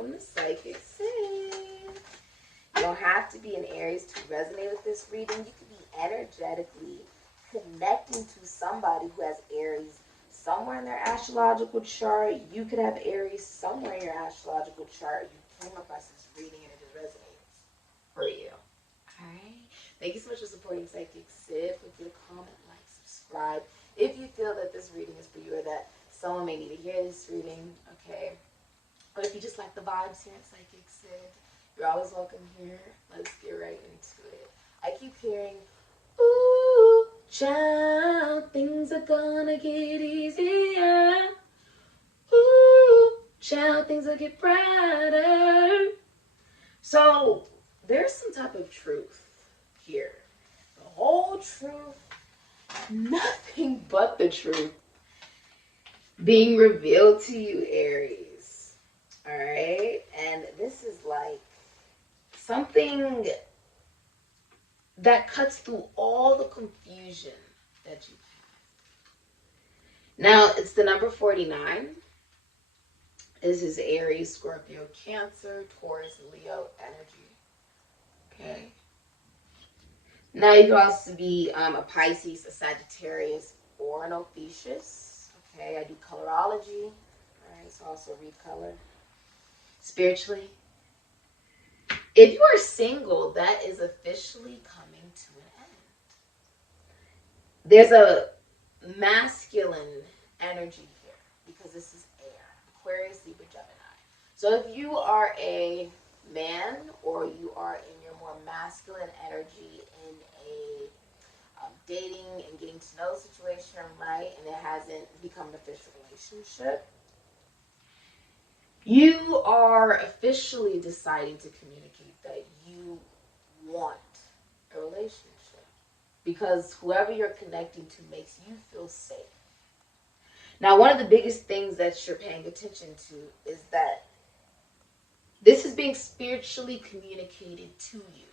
welcome to Sikiksyd. You don't have to be an Aries to resonate with this reading. You could be energetically connecting to somebody who has Aries somewhere in their astrological chart. You could have Aries somewhere in your astrological chart. You came across this reading and it just resonates for you. Alright? Thank you so much for supporting Sikiksyd. Feel free to comment, like, subscribe. If you feel that this reading is for you or that someone may need to hear this reading, okay? Or if you just like the vibes here at Sikiksyd, you're always welcome here. Let's get right into it. I keep hearing, ooh, child, things are gonna get easier. Ooh, child, things will get brighter. So there's some type of truth here. The whole truth, nothing but the truth being revealed to you, Aries. All right? And this is like something that cuts through all the confusion that you have. Now, it's the number 49. This is Aries, Scorpio, Cancer, Taurus, Leo energy. Okay? Now, you could also be a Pisces, a Sagittarius, or an Ophiuchus. Okay, I do colorology. All right, so also read color. Spiritually, if you are single, that is officially coming to an end. There's a masculine energy here because this is air. Aquarius, Libra, Gemini. So if you are a man or you are in your more masculine energy in a dating and getting to know situation, right, and it hasn't become an official relationship, you are officially deciding to communicate that you want a relationship because whoever you're connecting to makes you feel safe. Now, one of the biggest things that you're paying attention to is that this is being spiritually communicated to you.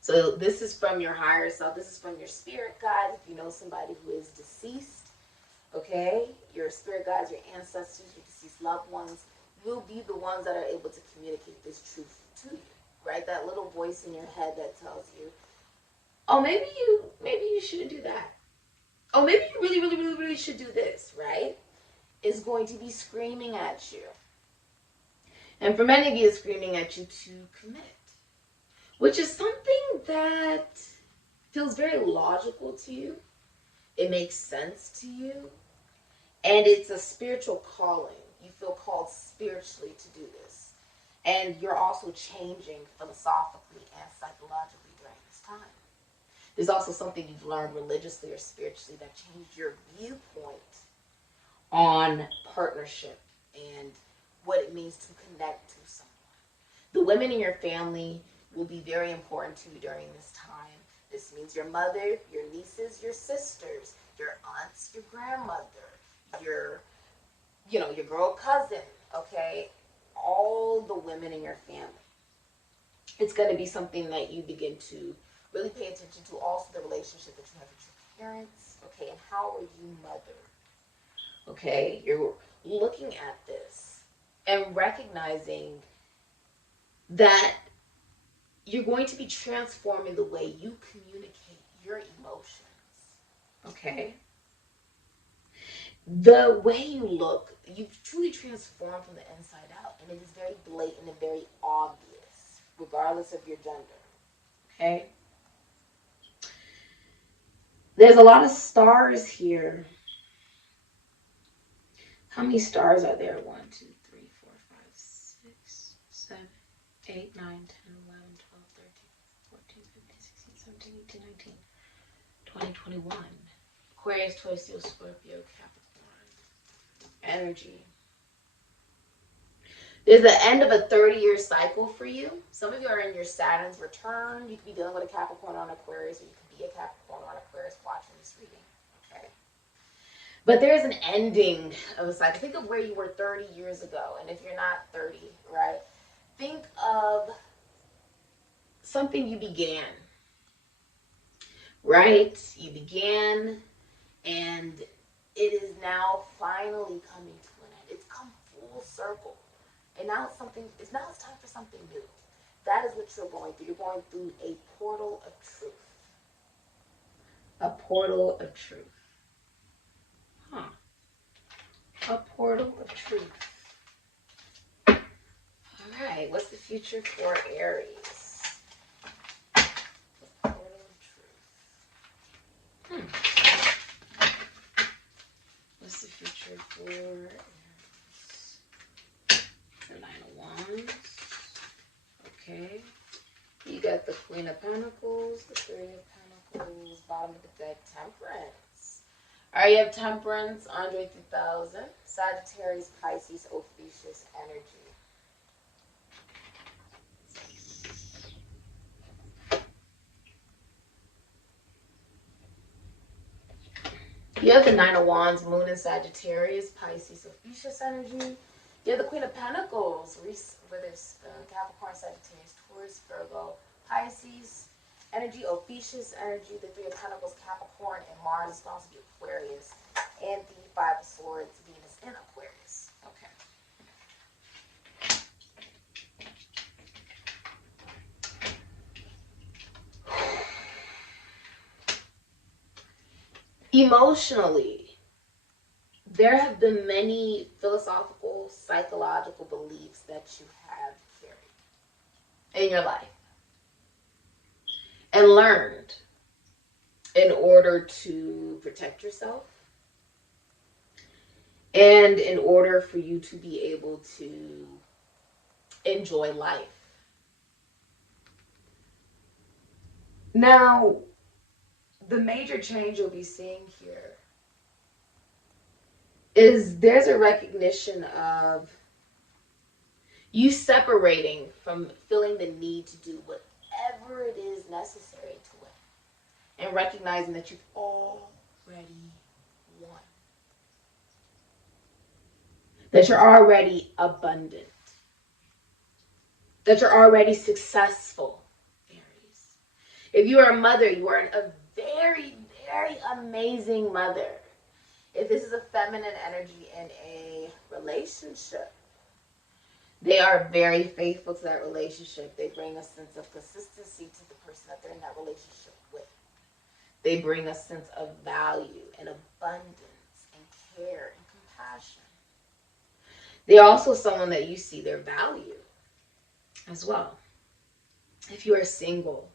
So this is from your higher self. This is from your spirit guides. If you know somebody who is deceased, okay, your spirit guides, your ancestors, your deceased loved ones will be the ones that are able to communicate this truth to you, right? That little voice in your head that tells you, oh, maybe you shouldn't do that. Oh, maybe you really should do this, right? Is going to be screaming at you. And for many of you, it's screaming at you to commit, which is something that feels very logical to you. It makes sense to you. And it's a spiritual calling. You feel called spiritually to do this. And you're also changing philosophically and psychologically during this time. There's also something you've learned religiously or spiritually that changed your viewpoint on partnership and what it means to connect to someone. The women in your family will be very important to you during this time. This means your mother, your nieces, your sisters, your aunts, your grandmother, your girl cousin, okay? All the women in your family. It's going to be something that you begin to really pay attention to. Also the relationship that you have with your parents, okay? And how are you mothered? Okay? You're looking at this and recognizing that you're going to be transforming the way you communicate your emotions, okay? The way you look, you've truly transformed from the inside out, and it is very blatant and very obvious, regardless of your gender, okay? There's a lot of stars here. How many stars are there? 1, 2, 3, 4, 5, 6, 7, 8, 9, 10, 11, 12, 13, 14, 15, 16, 17, 18, 19, 20, 21. Aquarius, Taurus, Leo, Scorpio, Capricorn. Energy. There's the end of a 30-year cycle for you. Some of you are in your Saturn's return. You could be dealing with a Capricorn on Aquarius, or you could be a Capricorn on Aquarius watching this reading. Okay. But there's an ending of a cycle. Think of where you were 30 years ago. And if you're not 30, right? Think of something you began. Right? You began, and it is now finally coming to an end. It's come full circle. And now it's time for something new. That is what you're going through. You're going through a portal of truth. A portal of truth. Huh. A portal of truth. All right. What's the future for Aries? A portal of truth. What's the future for Aries? The Nine of Wands. Okay. You got the Queen of Pentacles, the Three of Pentacles, bottom of the deck, Temperance. All right, you have Temperance, Andre 3000, Sagittarius, Pisces, Ophiuchus energy. You have the Nine of Wands, Moon in Sagittarius, Pisces, Ophiuchus energy. You have the Queen of Pentacles, Capricorn, Sagittarius, Taurus, Virgo, Pisces energy, Ophiuchus energy, the Three of Pentacles, Capricorn, and Mars is going to be Aquarius, and the Five of Swords, Venus in Aquarius. Okay. Emotionally, there have been many philosophical, psychological beliefs that you have carried in your life and learned in order to protect yourself and in order for you to be able to enjoy life. Now, the major change you'll be seeing here is there's a recognition of you separating from feeling the need to do whatever it is necessary to win, and recognizing that you've already won. That you're already abundant. That you're already successful, Aries. If you are a mother, you are a very, very amazing mother. If this is a feminine energy in a relationship, they are very faithful to that relationship. They bring a sense of consistency to the person that they're in that relationship with. They bring a sense of value and abundance and care and compassion. They're also someone that you see their value as well. If you are single,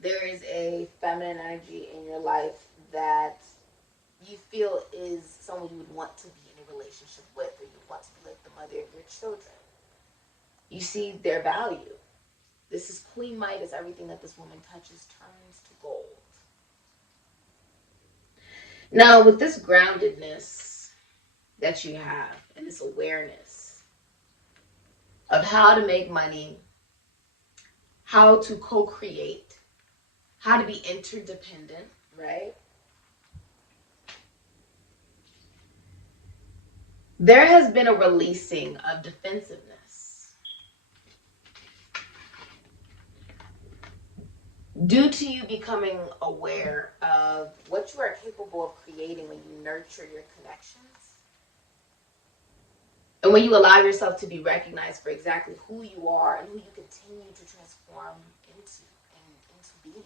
there is a feminine energy in your life that you feel is someone you would want to be in a relationship with, or you want to be like the mother of your children. You see their value. This is Queen Midas. Everything that this woman touches turns to gold. Now, with this groundedness that you have and this awareness of how to make money, how to co-create, how to be interdependent, right? There has been a releasing of defensiveness due to you becoming aware of what you are capable of creating when you nurture your connections and when you allow yourself to be recognized for exactly who you are and who you continue to transform into being.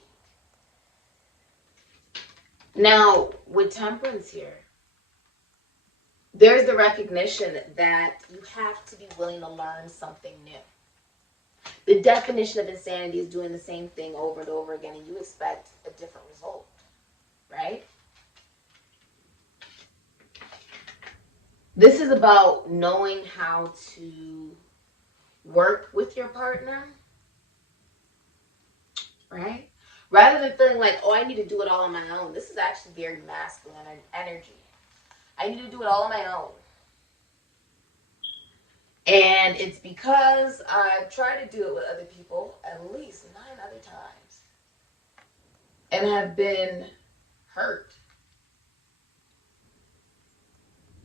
Now, with Temperance here, there's the recognition that you have to be willing to learn something new. The definition of insanity is doing the same thing over and over again, and you expect a different result, right? This is about knowing how to work with your partner, right? Rather than feeling like, oh, I need to do it all on my own. This is actually very masculine energy. I need to do it all on my own. And it's because I've tried to do it with other people at least 9 other times and have been hurt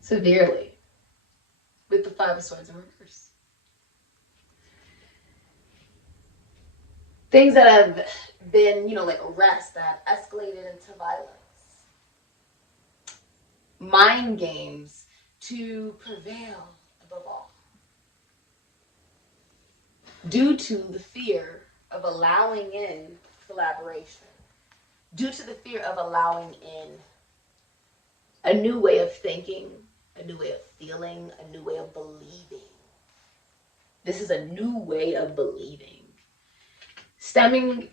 severely with the Five of Swords in reverse. Things that have been, like arrests that escalated into violence. Mind games to prevail above all. due to the fear of allowing in collaboration, due to the fear of allowing in a new way of thinking, a new way of feeling, a new way of believing. This is a new way of believing, stemming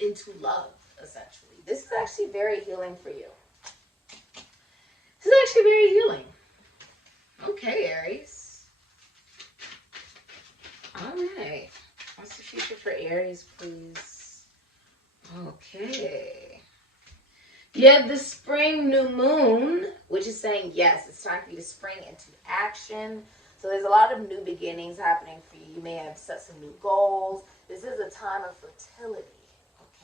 into love, essentially. This is actually very healing for you. This is actually very healing. Okay, Aries. All right. What's the future for Aries, please? Okay. You have the spring new moon, which is saying, yes, it's time for you to spring into action. So there's a lot of new beginnings happening for you. You may have set some new goals. This is a time of fertility,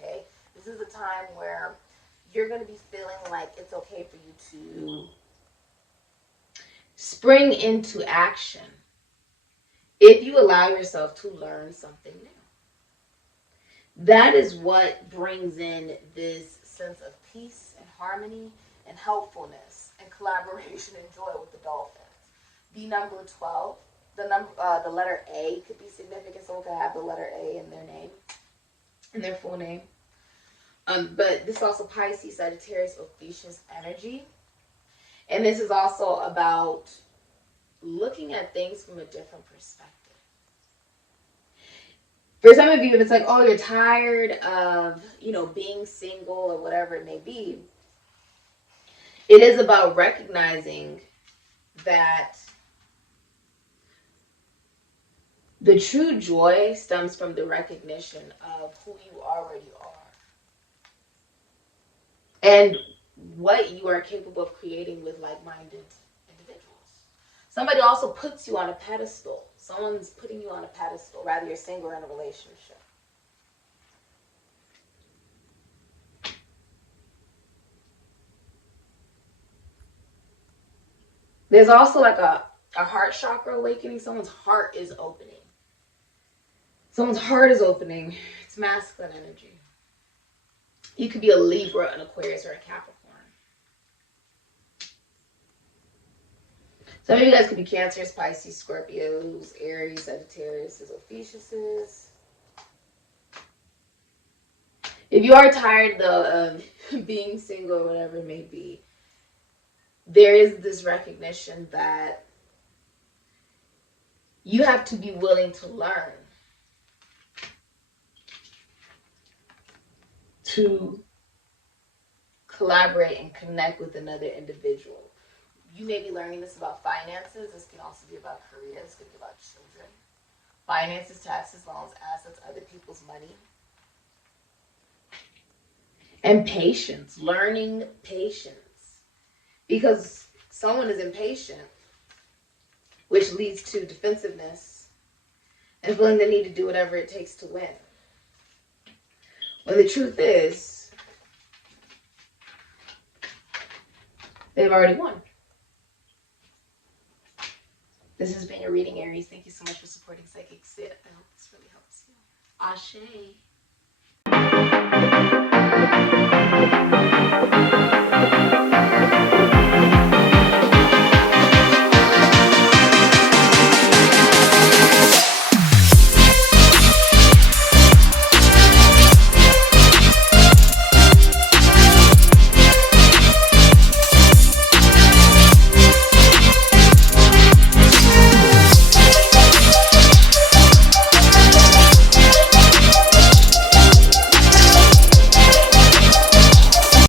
okay? This is a time where you're going to be feeling like it's okay for you to spring into action if you allow yourself to learn something new. That is what brings in this sense of peace and harmony and helpfulness and collaboration and joy with the dolphins. The number 12, the letter A could be significant. Someone could have the letter A in their name, in their full name. But this is also Pisces, Sagittarius, Ophiuchus energy. And this is also about looking at things from a different perspective. For some of you, if it's like, oh, you're tired of, being single or whatever it may be, it is about recognizing that the true joy stems from the recognition of who you already are and what you are capable of creating with like-minded individuals. Somebody also puts you on a pedestal. Someone's putting you on a pedestal, rather you're single or in a relationship. There's also like a heart chakra awakening. Someone's heart is opening. Someone's heart is opening. It's masculine energy. You could be a Libra, an Aquarius, or a Capricorn. Some of you guys could be Cancers, Pisces, Scorpios, Aries, Sagittarius, Ophiuchuses. If you are tired, though, of being single or whatever it may be, there is this recognition that you have to be willing to learn to collaborate and connect with another individual. You may be learning this about finances. This can also be about career. This could be about children. Finances, taxes, loans, assets, other people's money. And patience. Learning patience. Because someone is impatient, which leads to defensiveness and feeling the need to do whatever it takes to win. When the truth is, they've already won. This has been your reading, Aries. Thank you so much for supporting Sikiksyd. I hope this really helps you. Ashe.